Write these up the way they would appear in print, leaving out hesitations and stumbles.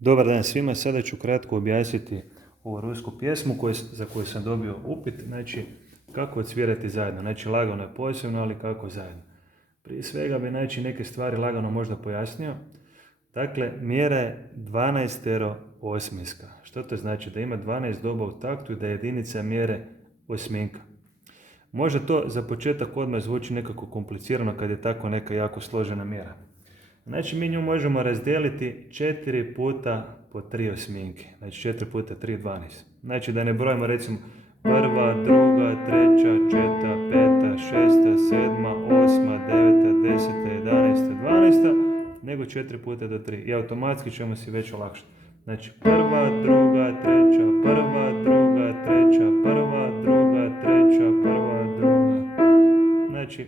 Dobar dan svima, sada ću kratko objasniti ovu rusku pjesmu za koju sam dobio upit, znači kako odsvirati zajedno, znači lagano je posebno, ali kako zajedno. Prije svega bi neke stvari lagano možda pojasnio. Dakle, mjera je 12 osminska. Što to znači? Da ima 12 doba u taktu i da je jedinica mjere osminka. Možda to za početak odmah zvuči nekako komplicirano kad je tako neka jako složena mjera. Znači mi nju možemo razdijeliti 4 puta po 3 osminke. Znači 4 puta 3 12. Znači da ne brojimo recimo prva, druga, treća, četvrta, peta, šesta, sedma, osma, deveta, deseta, 11, 12, nego 4 puta do 3. I automatski ćemo si već olakšati. Znači prva, druga, treća, prva, druga, treća, prva, druga, treća, prva, druga. Znači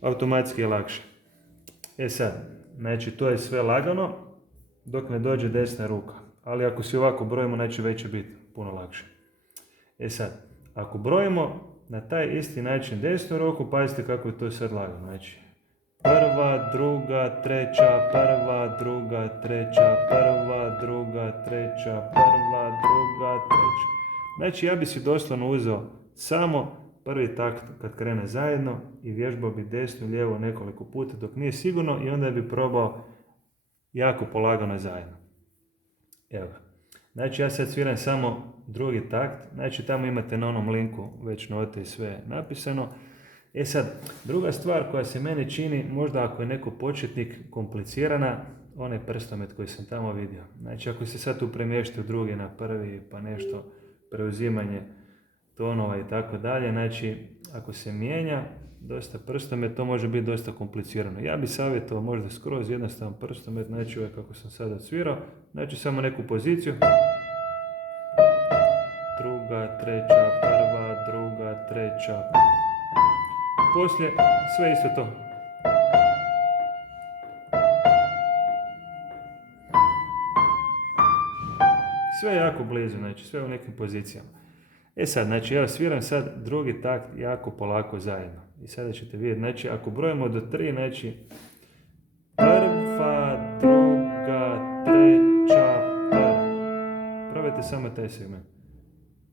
automatski je lakše. Sad, znači to je sve lagano dok ne dođe desna ruka. Ali ako si ovako brojimo, znači već će biti puno lakše. Sad, ako brojimo na taj isti način desnu ruku, pazite kako je to sad lagano. Znači, prva, druga, treća, prva, druga, treća, prva, druga, treća, prva, druga, treća. Znači, ja bi si doslovno uzeo samo prvi takt kad krene zajedno i vježbao bi desnu i lijevu nekoliko puta dok nije sigurno i onda bi probao jako polagano zajedno. Evo ga. Znači ja sad sviram samo drugi takt, znači tamo imate na onom linku već note i sve napisano. Sad, druga stvar koja se meni čini, možda ako je neko početnik, komplicirana, onaj prstomet koji sam tamo vidio. Znači ako se sad tu premješta drugi na prvi pa nešto preuzimanje tonova i tako dalje, znači ako se mijenja dosta prstomet, to može biti dosta komplicirano. Ja bih savjetovao možda skroz jednostavan prstomet, znači ovaj kako sam sada odsvirao, znači samo neku poziciju. Druga, treća, prva, druga, treća. Poslije sve isto to. Sve jako blizu, znači sve u nekim pozicijama. Sad, znači ja sviram sad drugi takt jako polako zajedno. I sada ćete vidjeti, znači ako brojimo do 3, znači prva, druga, treća, prva. Probajte samo taj segment.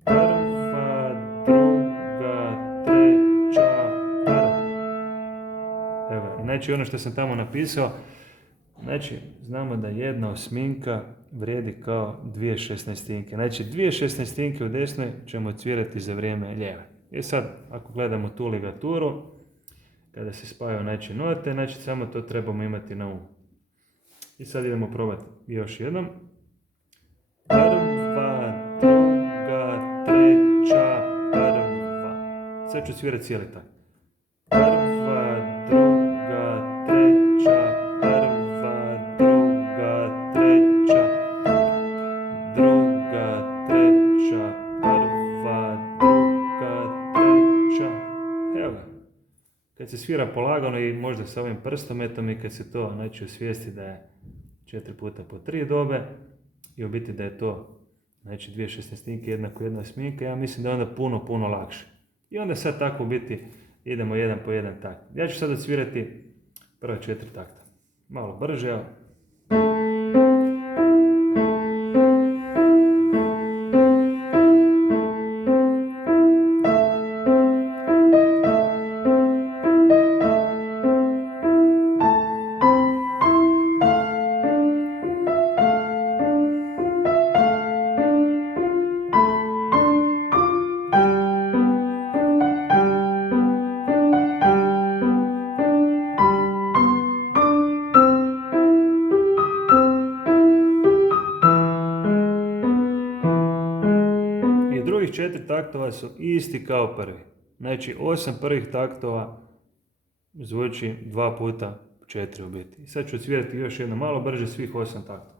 Prva, druga, treća, prva. Evo, znači ono što sam tamo napisao, znači znamo da jedna osminka vrijedi kao 2/16. Znači 2/16 u desnoj ćemo odsvirati za vrijeme lijeve. I sad, ako gledamo tu ligaturu, kada se spajaju znači note, znači samo to trebamo imati na umu. I sad idemo probati još jednom. Prva, druga, treća, prva. Sad ću svirati cijeli tak. Prva, druga, treća, prva, druga, treća, druga, treća, prva, druga, treća. Evo ga. Kad se svira polagano i možda sa ovim prstometom i kad se to znači osvijesti da je 4 puta po 3 dobe i u biti da je to znači 2/16 jednako 1/8, ja mislim da je onda puno lakše. I onda sad tako u biti idemo jedan po jedan takt. Ja ću sad odsvirati prva 4 takta. Malo brže, evo. Drugih 4 taktova su isti kao prvi. Znači 8 prvih taktova zvuči 2 puta 4 u biti. I sad ću odsvirati još jedno malo brže svih 8 taktova.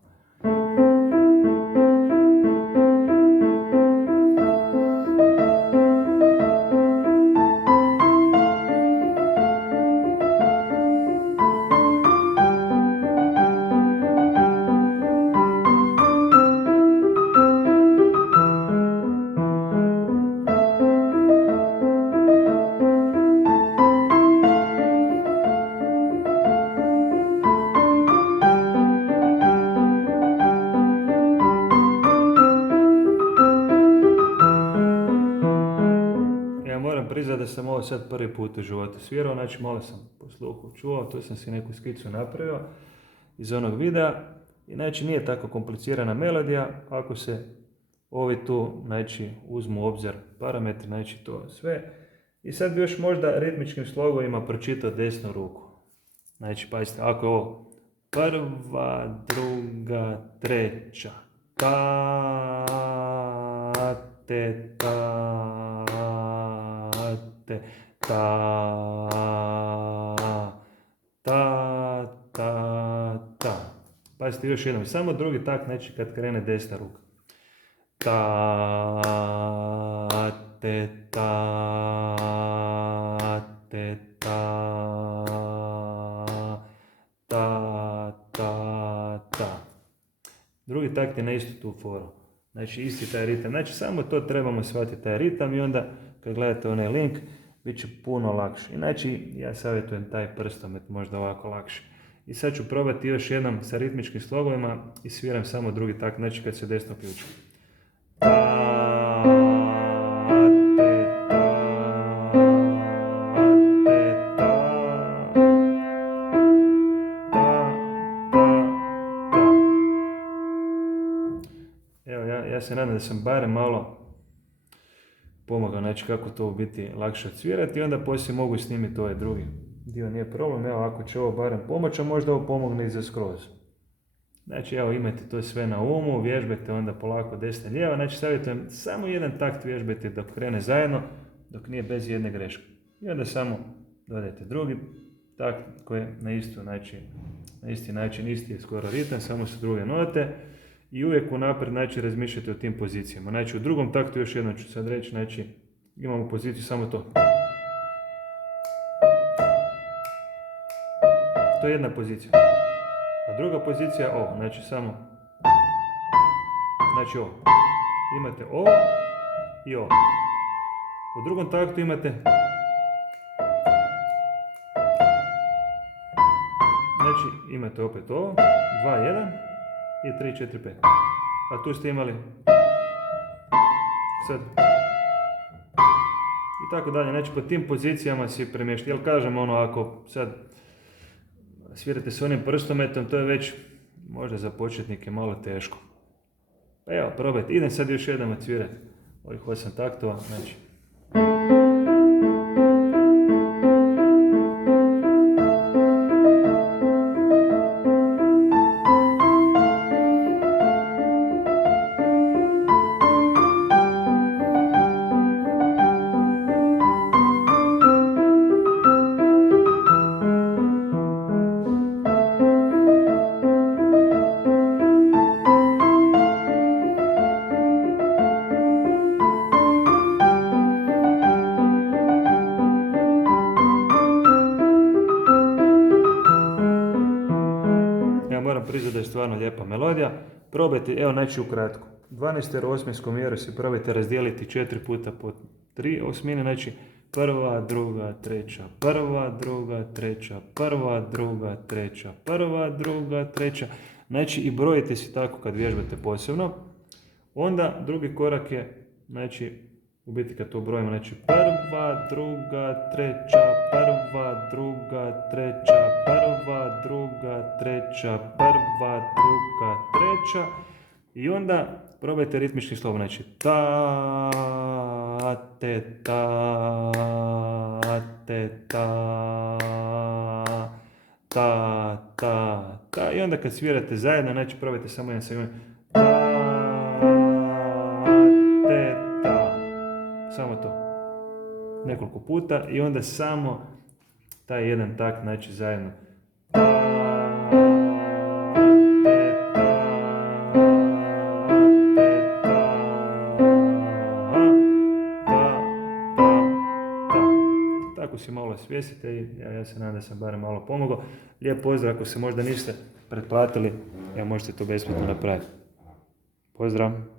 ovo sad prvi put u životu svirao, znači malo sam po sluhu čuo, tu sam si neku skicu napravio iz onog videa. I znači nije tako komplicirana melodija ako se ovi tu znači uzmu u obzir parametri, znači to sve. I sad bi još možda ritmičkim slogovima pročitao desnu ruku. Znači pazite, ako je ovo prva, druga, treća, ta, te, ta, te, ta, ta, ta, ta. Pazite još jednom, samo drugi tak, znači kad krene desna ruka. Ta, te, ta, te, ta, ta, ta, ta. Drugi takt je na istu tu foru. Znači isti taj ritam. Znači samo to trebamo shvatiti, taj ritam, i onda kad gledate onaj link, bit će puno lakše. Znači ja savjetujem taj prstomet, možda ovako lakše. I sad ću probati još jednom sa ritmičkim slogovima i sviram samo drugi takt, znači kad se desno ključi. Ta, te, ta, te, ta, ta. Evo, ja se nadam da sam barem malo pomogao, znači kako to u biti lakše odsvirati, i onda poslije mogu snimiti ovaj drugi dio, nije problem. Evo, ako će ovo barem pomoći, a možda ovo pomogne i za skroz. Znači, evo, imajte to sve na umu, vježbajte onda polako desna lijeva, znači savjetujem samo jedan takt vježbajte dok krene zajedno, dok nije bez jedne greške. I onda samo dodajte drugi takt koji je na isti način, isti je skoro ritam, samo su druge note, i uvijek unaprijed znači razmišljate o tim pozicijama. Znači, u drugom taktu još jednom ću sad reći, znači imamo poziciju samo to. To je jedna pozicija. A druga pozicija je ovo, znači samo, znači ovo. Imate ovo i ovo. U drugom taktu imate, znači imate opet ovo, 2, 1 i 3, 4, 5. A tu ste imali sad i tako dalje, znači po tim pozicijama si premještati. Jel kažem ono, ako sad svirate s onim prstometom, to je već možda za početnike malo teško. Pa evo, probajte. Idem sad još jednom odsvirati ovih 8 taktova. Znači. Priznati da je stvarno lijepa melodija. Probajte, evo znači ukratko. 12-osminsku mjeru si probajte razdijeliti 4 puta po 3 osmine, znači prva, druga, treća, prva, druga, treća, prva, druga, treća, prva, druga, treća. Znači i brojite si tako kad vježbate posebno. Onda drugi korak je, znači u biti kad to brojimo, znači prva, druga, treća, prva, druga, treća, prva, druga, treća, prva, druga, treća. I onda probajte ritmički slovo, znači ta, te, ta, te, ta, ta, ta, ta. I onda kad svirate zajedno, znači probajte samo jedan segment. Ta, te, ta. Samo to. Nekoliko puta i onda samo taj jedan takt, znači zajedno. Tako si malo svjesite i ja se nadam da sam barem malo pomogao. Lijep pozdrav, ako se možda niste pretplatili, možete to besplatno napraviti. Pozdrav!